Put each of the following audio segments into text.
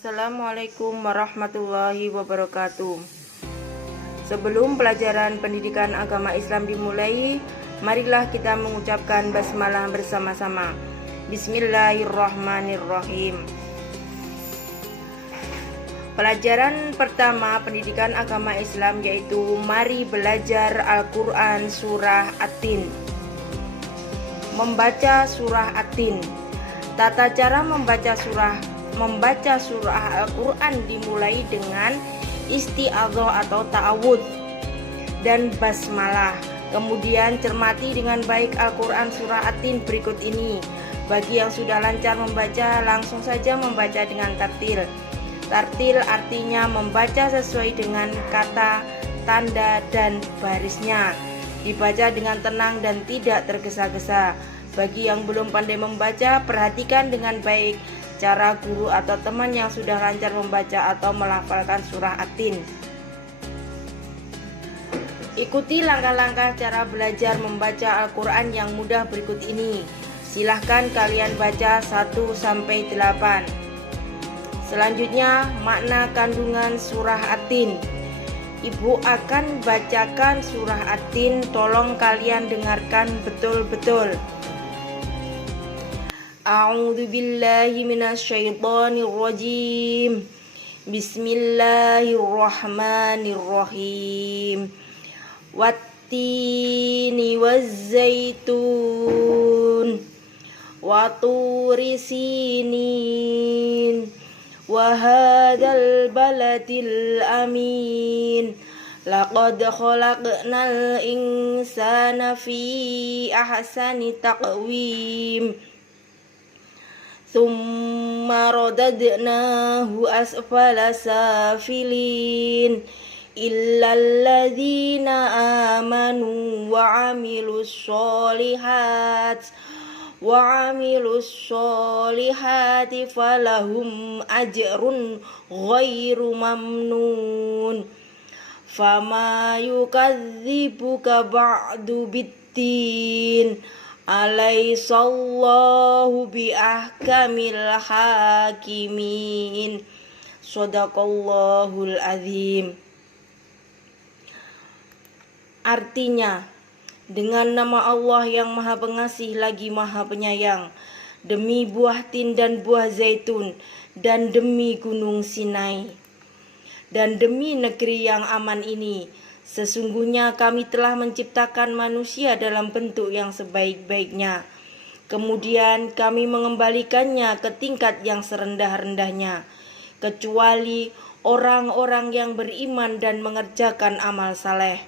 Assalamualaikum warahmatullahi wabarakatuh. Sebelum pelajaran pendidikan agama Islam dimulai, marilah kita mengucapkan basmalah bersama-sama. Bismillahirrahmanirrahim. Pelajaran pertama pendidikan agama Islam yaitu mari belajar Al-Quran Surah At-Tin. Membaca Surah At-Tin. Tata cara membaca surah Al-Quran dimulai dengan isti'adzah atau ta'awudz dan basmalah. Kemudian cermati dengan baik Al-Quran Surah At-Tin berikut ini. Bagi yang sudah lancar membaca, langsung saja membaca dengan tartil. Tartil artinya membaca sesuai dengan kata, tanda, dan barisnya. Dibaca dengan tenang dan tidak tergesa-gesa. Bagi yang belum pandai membaca, perhatikan dengan baik cara guru atau teman yang sudah lancar membaca atau melafalkan surah At-Tin. Ikuti langkah-langkah cara belajar membaca Al-Quran yang mudah berikut ini. Silahkan kalian baca 1-8. Selanjutnya, makna kandungan surah At-Tin. Ibu akan bacakan surah At-Tin, tolong kalian dengarkan betul-betul. A'udzu billahi minasyaitonir rajim. Bismillahirrahmanirrahim. Wattini wazzaitun wa turi sinin wa hadzal baladil amin. Laqad khalaqnal insana fi ahsani taqwim. Tsumma radadnahu asfala safilin illal ladzina amanu wa amilus solihati falahum ajrun ghairu mamnun. Fama yukadzibuka ba'du biddin. Alaihissallahu biahkamil hakimin. Shadaqallahul azim. Artinya, dengan nama Allah yang maha pengasih lagi maha penyayang, demi buah tin dan buah zaitun, dan demi gunung Sinai, dan demi negeri yang aman ini, sesungguhnya kami telah menciptakan manusia dalam bentuk yang sebaik-baiknya. Kemudian kami mengembalikannya ke tingkat yang serendah-rendahnya, kecuali orang-orang yang beriman dan mengerjakan amal saleh.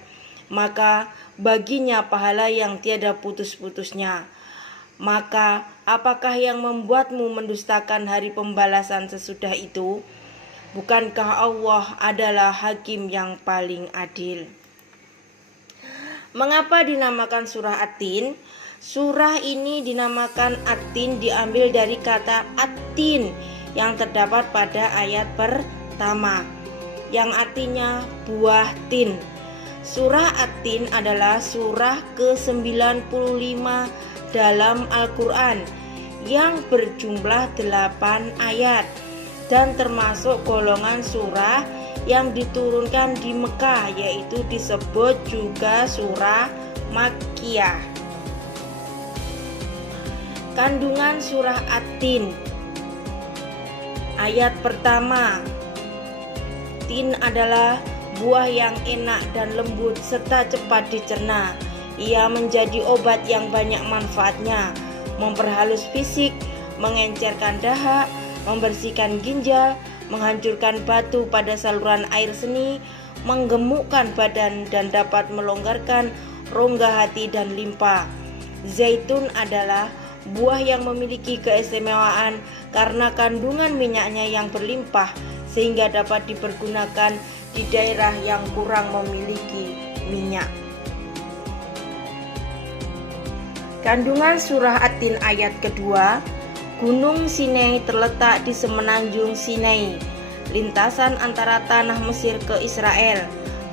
Maka baginya pahala yang tiada putus-putusnya. Maka apakah yang membuatmu mendustakan hari pembalasan sesudah itu? Bukankah Allah adalah hakim yang paling adil? Mengapa dinamakan surah At-Tin? Surah ini dinamakan At-Tin diambil dari kata At-Tin yang terdapat pada ayat pertama, yang artinya buah tin. Surah At-Tin adalah surah ke-95 dalam Al-Quran yang berjumlah 8 ayat. Dan termasuk golongan surah yang diturunkan di Mekah, yaitu disebut juga surah Makkiyah. Kandungan surah At-Tin. Ayat pertama. Tin adalah buah yang enak dan lembut serta cepat dicerna. Ia menjadi obat yang banyak manfaatnya, memperhalus fisik, mengencerkan dahak, membersihkan ginjal, menghancurkan batu pada saluran air seni, menggemukkan badan dan dapat melonggarkan rongga hati dan limpa. Zaitun adalah buah yang memiliki keistimewaan karena kandungan minyaknya yang berlimpah sehingga dapat dipergunakan di daerah yang kurang memiliki minyak. Kandungan surah At-Tin ayat kedua. Gunung Sinai terletak di semenanjung Sinai, lintasan antara tanah Mesir ke Israel,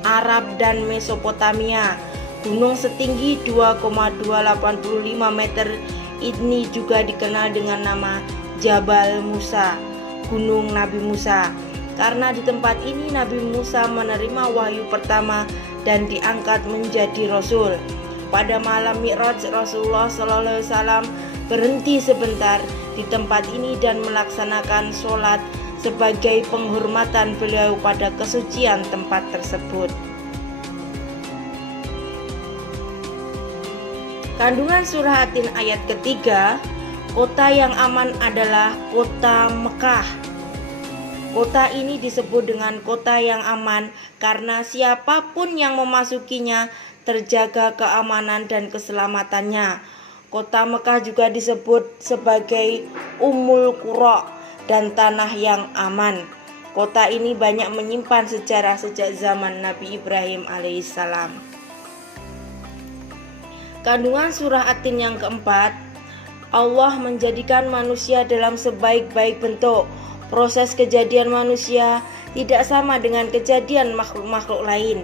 Arab dan Mesopotamia. Gunung setinggi 2,285 meter ini juga dikenal dengan nama Jabal Musa. Gunung Nabi Musa. Karena di tempat ini Nabi Musa menerima wahyu pertama dan diangkat menjadi rasul. Pada malam Mi'raj, Rasulullah SAW berhenti sebentar di tempat ini dan melaksanakan sholat sebagai penghormatan beliau pada kesucian tempat tersebut. Kandungan surah At-Tin ayat ketiga, kota yang aman adalah kota Mekah. Kota ini disebut dengan kota yang aman karena siapapun yang memasukinya terjaga keamanan dan keselamatannya. Kota Mekah juga disebut sebagai Ummul Qura dan tanah yang aman. Kota ini banyak menyimpan sejarah sejak zaman Nabi Ibrahim alaihissalam. Kandungan surah At-Tin yang keempat, Allah menjadikan manusia dalam sebaik-baik bentuk. Proses kejadian manusia tidak sama dengan kejadian makhluk-makhluk lain.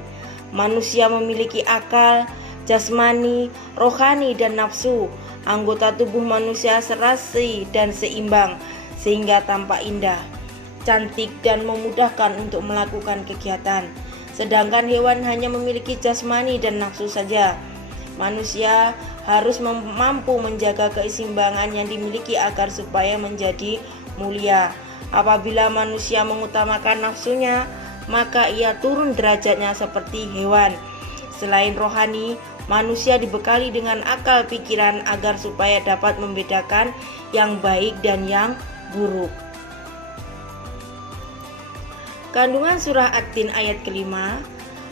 Manusia memiliki akal, jasmani, rohani, dan nafsu. Anggota tubuh manusia serasi dan seimbang sehingga tampak indah, cantik, dan memudahkan untuk melakukan kegiatan. Sedangkan hewan hanya memiliki jasmani dan nafsu saja. Manusia harus mampu menjaga keseimbangan yang dimiliki agar supaya menjadi mulia. Apabila manusia mengutamakan nafsunya, maka ia turun derajatnya seperti hewan. Selain rohani, manusia dibekali dengan akal pikiran agar supaya dapat membedakan yang baik dan yang buruk. Kandungan surah At-Tin ayat kelima,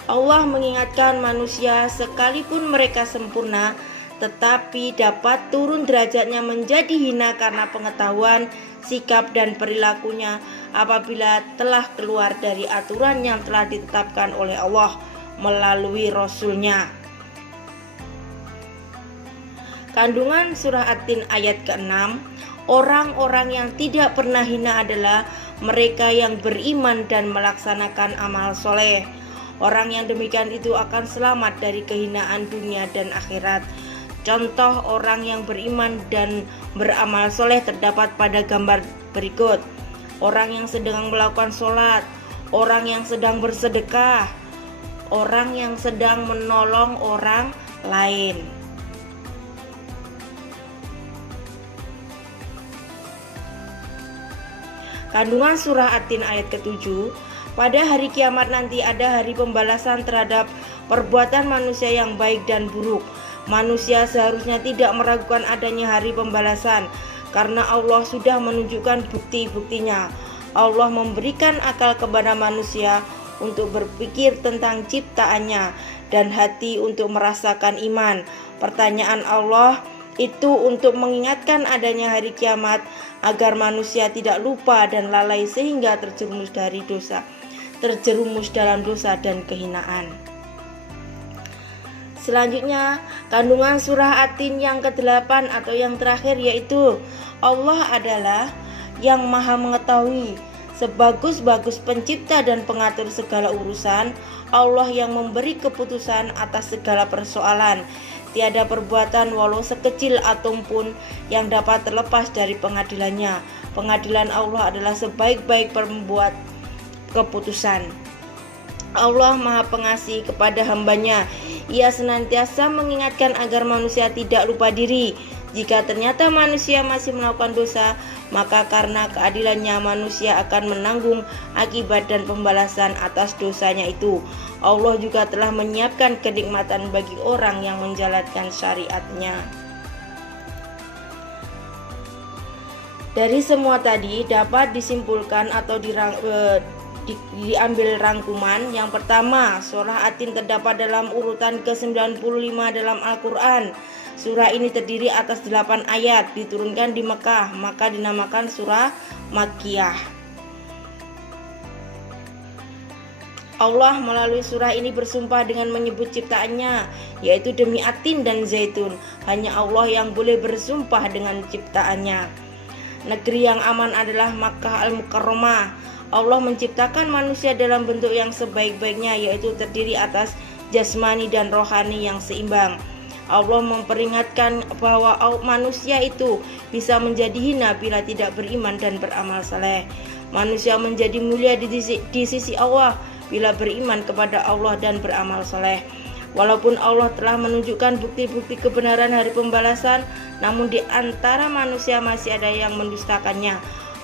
Allah mengingatkan manusia sekalipun mereka sempurna, tetapi dapat turun derajatnya menjadi hina karena pengetahuan, sikap, dan perilakunya apabila telah keluar dari aturan yang telah ditetapkan oleh Allah melalui Rasul-Nya. Kandungan surah At-Tin ayat ke-6, orang-orang yang tidak pernah hina adalah mereka yang beriman dan melaksanakan amal soleh. Orang yang demikian itu akan selamat dari kehinaan dunia dan akhirat. Contoh orang yang beriman dan beramal soleh terdapat pada gambar berikut. Orang yang sedang melakukan sholat, orang yang sedang bersedekah, orang yang sedang menolong orang lain. Kandungan surah At-Tin ayat ke-7, pada hari kiamat nanti ada hari pembalasan terhadap perbuatan manusia yang baik dan buruk. Manusia seharusnya tidak meragukan adanya hari pembalasan karena Allah sudah menunjukkan bukti-buktinya. Allah memberikan akal kepada manusia untuk berpikir tentang ciptaannya dan hati untuk merasakan iman. Pertanyaan Allah itu untuk mengingatkan adanya hari kiamat agar manusia tidak lupa dan lalai sehingga terjerumus dalam dosa dan kehinaan. Selanjutnya, kandungan surah At-Tin yang ke-8 atau yang terakhir, yaitu Allah adalah yang maha mengetahui. Sebagus-bagus pencipta dan pengatur segala urusan, Allah yang memberi keputusan atas segala persoalan. Tiada perbuatan walau sekecil atom pun yang dapat terlepas dari pengadilannya. Pengadilan Allah adalah sebaik-baik pembuat keputusan. Allah maha pengasih kepada hambanya. Ia senantiasa mengingatkan agar manusia tidak lupa diri. Jika ternyata manusia masih melakukan dosa, maka karena keadilannya manusia akan menanggung akibat dan pembalasan atas dosanya itu. Allah juga telah menyiapkan kenikmatan bagi orang yang menjalankan syariatnya. Dari semua tadi dapat disimpulkan atau diambil rangkuman. Yang pertama, surah At-Tin terdapat dalam urutan ke-95 dalam Al-Quran. Surah ini terdiri atas 8 ayat, diturunkan di Mekah, maka dinamakan surah Makkiyah. Allah melalui surah ini bersumpah dengan menyebut ciptaannya, yaitu demi At-Tin dan Zaitun. Hanya Allah yang boleh bersumpah dengan ciptaannya. Negeri yang aman adalah Makkah Al-Mukarramah. Allah menciptakan manusia dalam bentuk yang sebaik-baiknya, yaitu terdiri atas jasmani dan rohani yang seimbang. Allah memperingatkan bahwa manusia itu bisa menjadi hina bila tidak beriman dan beramal saleh. Manusia menjadi mulia di sisi Allah bila beriman kepada Allah dan beramal soleh. Walaupun Allah telah menunjukkan bukti-bukti kebenaran hari pembalasan, namun di antara manusia masih ada yang mendustakannya.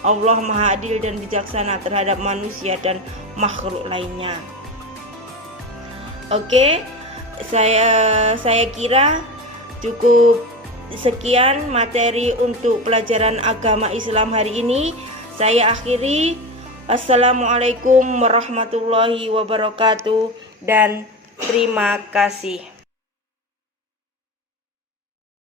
Allah Maha Adil dan bijaksana terhadap manusia dan makhluk lainnya. Oke, saya kira cukup sekian materi untuk pelajaran agama Islam hari ini. Saya akhiri. Assalamualaikum warahmatullahi wabarakatuh dan terima kasih.